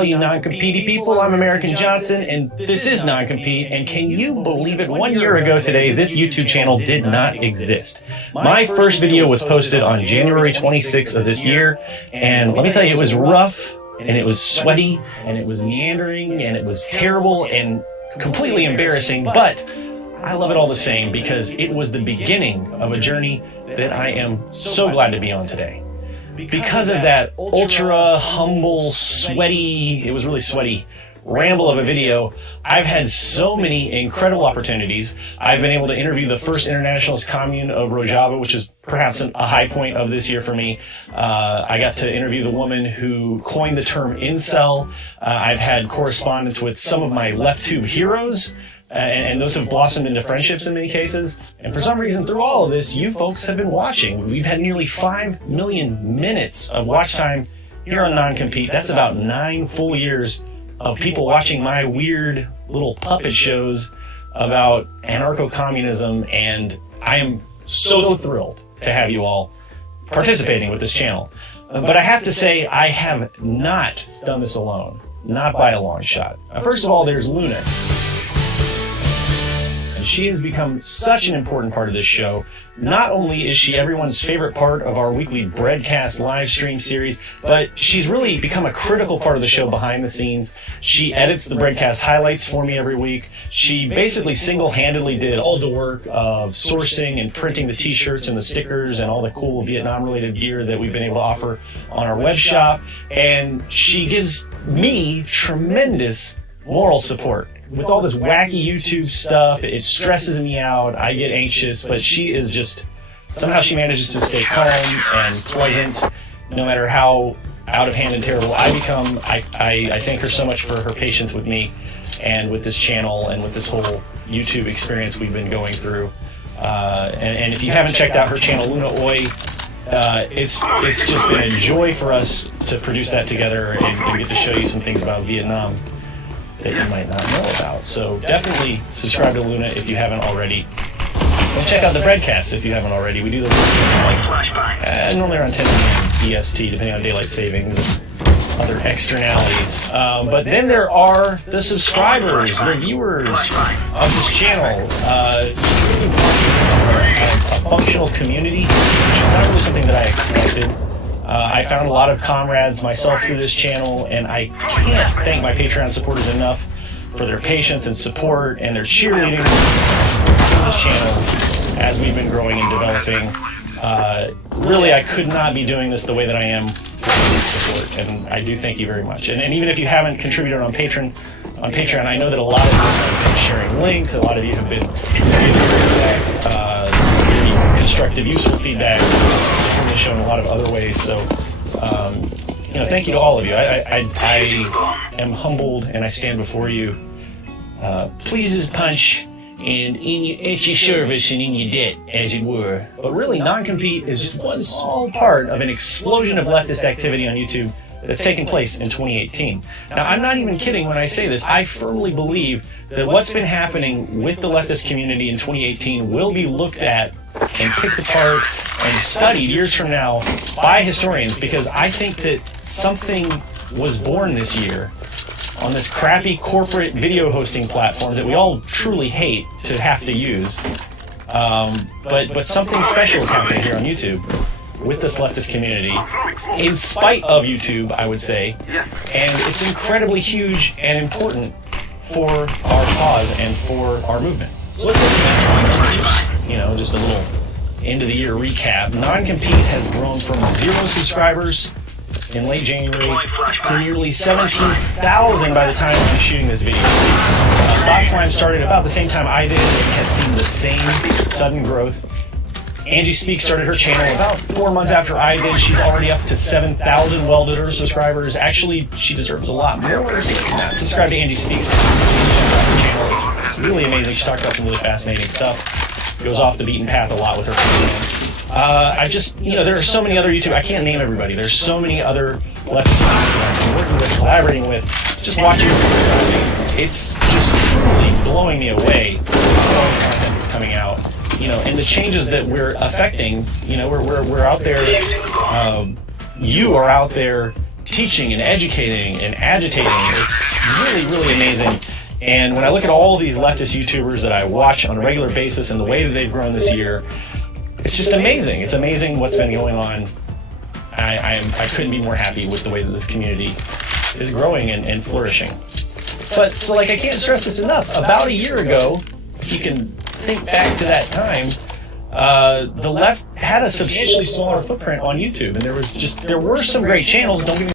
all you non-compete people. I'm American Johnson, and this is Non-Compete. And can you believe it? 1 year ago today, this YouTube channel did not exist. My first video was posted on January 26th of this year, and let me tell you, it was rough, and it was sweaty, and it was meandering, and it was terrible, and completely embarrassing, but I love it all the same because it was the beginning of a journey that I am so glad to be on today. Because of that ultra humble, sweaty, it was really sweaty, ramble of a video, I've had so many incredible opportunities. I've been able to interview the first internationalist commune of Rojava, which is perhaps a high point of this year for me. I got to interview the woman who coined the term incel. I've had correspondence with some of my left tube heroes, and those have blossomed into friendships in many cases. And for some reason, through all of this, you folks have been watching. We've had nearly 5 million minutes of watch time here on Non-Compete. That's about 9 full years of people watching my weird little puppet shows about anarcho-communism, and I am so thrilled to have you all participating with this channel. But I have to say, I have not done this alone. Not by a long shot. First of all, there's Luna. She has become such an important part of this show. Not only is she everyone's favorite part of our weekly broadcast live stream series, but she's really become a critical part of the show behind the scenes. She edits the broadcast highlights for me every week. She basically single-handedly did all the work of sourcing and printing the t-shirts and the stickers and all the cool Vietnam-related gear that we've been able to offer on our web shop. And she gives me tremendous moral support. With all this wacky YouTube stuff, it stresses me out, I get anxious, but she is just, somehow she manages to stay calm and pleasant, no matter how out of hand and terrible I become. I thank her so much for her patience with me and with this channel and with this whole YouTube experience we've been going through. And if you haven't checked out her channel, Luna Oi, it's just been a joy for us to produce that together and get to show you some things about Vietnam that you might not know about. So definitely subscribe to Luna if you haven't already. And check out the broadcasts if you haven't already. We do those normally around 10 p.m. EST, depending on daylight savings, other externalities. But then there are the subscribers, the viewers of this channel. A functional community, which is not really something that I expected. I found a lot of comrades myself through this channel, and I can't thank my Patreon supporters enough for their patience and support and their cheerleading for this channel as we've been growing and developing. Really, I could not be doing this the way that I am without your support, and I do thank you very much. And even if you haven't contributed on Patreon, I know that a lot of you have been sharing links, a lot of you have been constructive, useful feedback, supporting the show in a lot of other ways. So, thank you to all of you. I am humbled, and I stand before you, pleased as punch, and at your service and in your debt, as it were. But really, Non-Compete is just one small part of an explosion of leftist activity on YouTube that's taken place in 2018. Now, I'm not even kidding when I say this. I firmly believe that what's been happening with the leftist community in 2018 will be looked at and picked apart and studied years from now by historians, because I think that something was born this year on this crappy corporate video hosting platform that we all truly hate to have to use. But something special is happening here on YouTube with this leftist community, in spite of YouTube, I would say, and it's incredibly huge and important for our cause and for our movement. So let's look at just a little end of the year recap. Non-Compete has grown from 0 subscribers in late January to nearly 17,000 by the time I'm shooting this video. Bot Slime started about the same time I did and has seen the same sudden growth. Angie Speaks started her channel about 4 months after I did. She's already up to 7,000 well-deserved subscribers. Actually, she deserves a lot more. So if you're not subscribed to Angie Speaks, it's really amazing. She talked about some really fascinating stuff. Goes off the beaten path a lot with her channel. There are so many other YouTube. I can't name everybody. There's so many other leftists I'm working with, collaborating with. Just watching and subscribing. It's just truly blowing me away with all the content that's coming out. And the changes that we're affecting, we're out there, you are out there teaching and educating and agitating. It's really, really amazing. And when I look at all these leftist YouTubers that I watch on a regular basis and the way that they've grown this year, it's just amazing. It's amazing what's been going on. I couldn't be more happy with the way that this community is growing and flourishing. But so I can't stress this enough. About a year ago, if you can think back to that time, the left had a substantially smaller footprint on YouTube, and there were some great channels. Don't get me